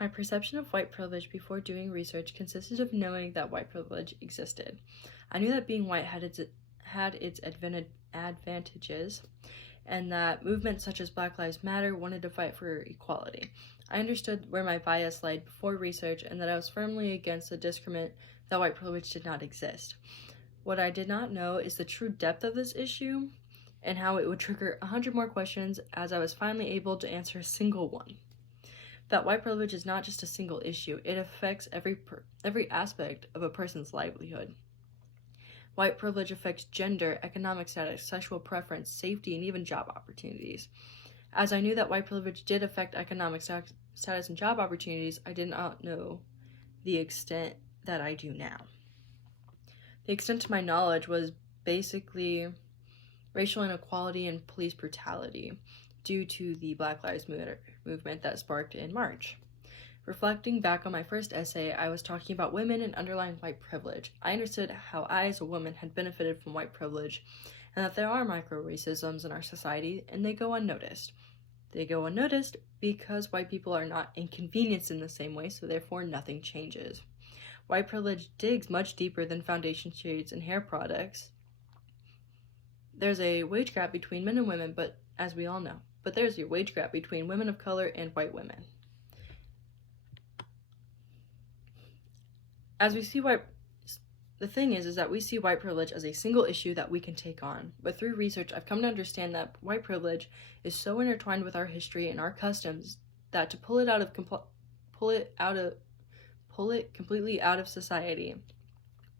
My perception of white privilege before doing research consisted of knowing that white privilege existed. I knew that being white had its advantages, and that movements such as Black Lives Matter wanted to fight for equality. I understood where my bias lay before research and that I was firmly against the discriminant that white privilege did not exist. What I did not know is the true depth of this issue and how it would trigger 100 more questions as I was finally able to answer a single one. That white privilege is not just a single issue, it affects every aspect of a person's livelihood. White privilege affects gender, economic status, sexual preference, safety, and even job opportunities. As I knew that white privilege did affect economic status and job opportunities, I did not know the extent that I do now. The extent to my knowledge was basically racial inequality and police brutality due to the Black Lives Matter movement that sparked in March. Reflecting back on my first essay, I was talking about women and underlying white privilege. I understood how I, as a woman, had benefited from white privilege, and that there are micro-racisms in our society, and they go unnoticed. They go unnoticed because white people are not inconvenienced in the same way, so therefore nothing changes. White privilege digs much deeper than foundation shades and hair products. There's a wage gap between men and women, but as we all know, there's a wage gap between women of color and white women. The thing is that we see white privilege as a single issue that we can take on. But through research, I've come to understand that white privilege is so intertwined with our history and our customs that to pull it completely out of society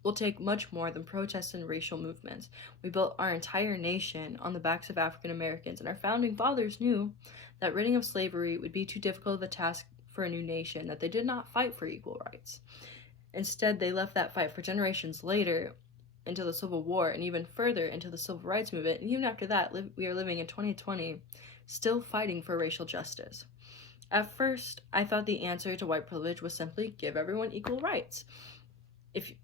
will take much more than protests and racial movements. We built our entire nation on the backs of African Americans, and our founding fathers knew that ridding of slavery would be too difficult of a task for a new nation, that they did not fight for equal rights. Instead, they left that fight for generations later into the Civil War and even further into the Civil Rights Movement. And even after that, we are living in 2020, still fighting for racial justice. At first, I thought the answer to white privilege was simply give everyone equal rights.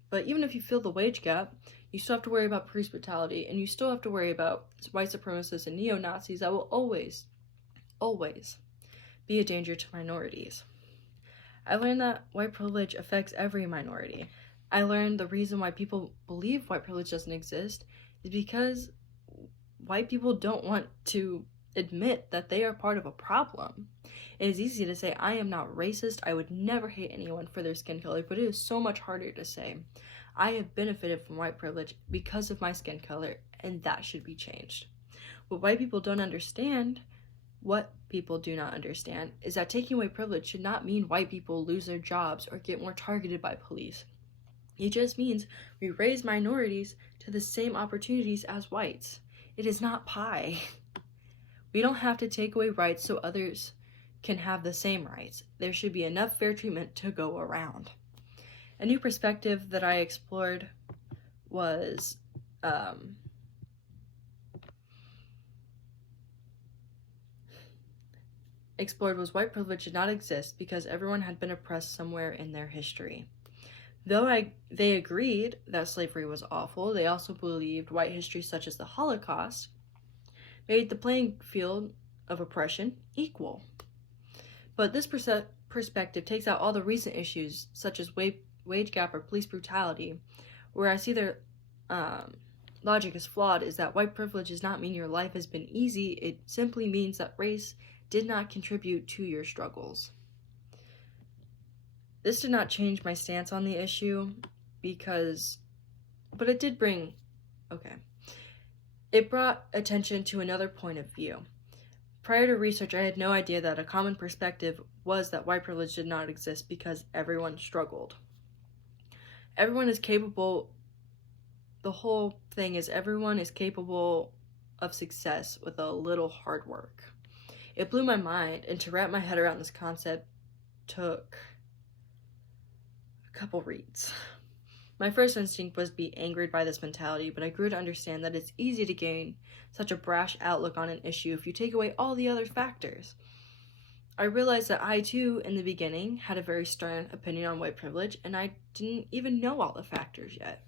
But even if you fill the wage gap, you still have to worry about police brutality, and you still have to worry about white supremacists and neo-Nazis that will always, always be a danger to minorities. I learned that white privilege affects every minority. I learned the reason why people believe white privilege doesn't exist is because white people don't want to admit that they are part of a problem. It is easy to say, I am not racist, I would never hate anyone for their skin color, but it is so much harder to say, I have benefited from white privilege because of my skin color, and that should be changed. What people do not understand is that taking away privilege should not mean white people lose their jobs or get more targeted by police. It just means we raise minorities to the same opportunities as whites. It is not pie. We don't have to take away rights so others can have the same rights. There should be enough fair treatment to go around. A new perspective that I explored was white privilege did not exist because everyone had been oppressed somewhere in their history. Though they agreed that slavery was awful, they also believed white history such as the Holocaust made the playing field of oppression equal. But this perspective takes out all the recent issues such as wage gap or police brutality, where I see their logic is flawed, is that white privilege does not mean your life has been easy, it simply means that race did not contribute to your struggles. This did not change my stance on the issue but it brought attention to another point of view. Prior to research, I had no idea that a common perspective was that white privilege did not exist because everyone struggled. Everyone is capable, the whole thing is everyone is capable of success with a little hard work. It blew my mind, and to wrap my head around this concept took a couple reads. My first instinct was to be angered by this mentality, but I grew to understand that it's easy to gain such a brash outlook on an issue if you take away all the other factors. I realized that I too, in the beginning, had a very stern opinion on white privilege, and I didn't even know all the factors yet.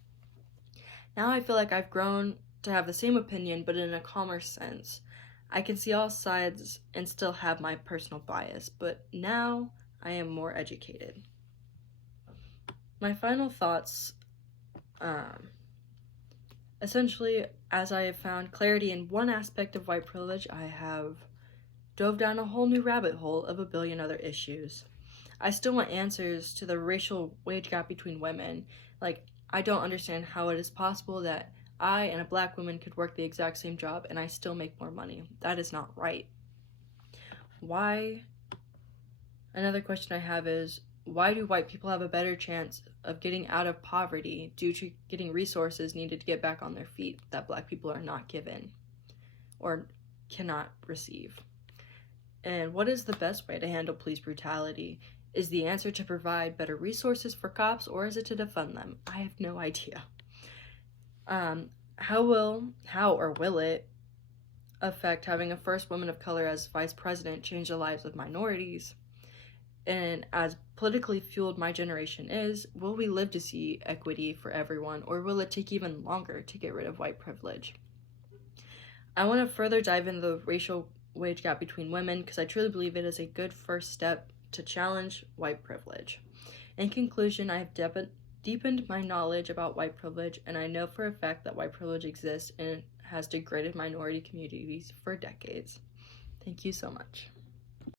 Now I feel like I've grown to have the same opinion, but in a calmer sense. I can see all sides and still have my personal bias, but now I am more educated. My final thoughts, essentially, as I have found clarity in one aspect of white privilege, I have dove down a whole new rabbit hole of a billion other issues. I still want answers to the racial wage gap between women. Like, I don't understand how it is possible that I and a black woman could work the exact same job and I still make more money. That is not right. Why? Another question I have is, why do white people have a better chance of getting out of poverty due to getting resources needed to get back on their feet that black people are not given or cannot receive? And what is the best way to handle police brutality? Is the answer to provide better resources for cops, or is it to defund them? I have no idea. How will it affect having a first woman of color as vice president change the lives of minorities? And as politically fueled my generation is, will we live to see equity for everyone, or will it take even longer to get rid of white privilege? I want to further dive into the racial wage gap between women because I truly believe it is a good first step to challenge white privilege. In conclusion, I have deepened my knowledge about white privilege, and I know for a fact that white privilege exists and has degraded minority communities for decades. Thank you so much.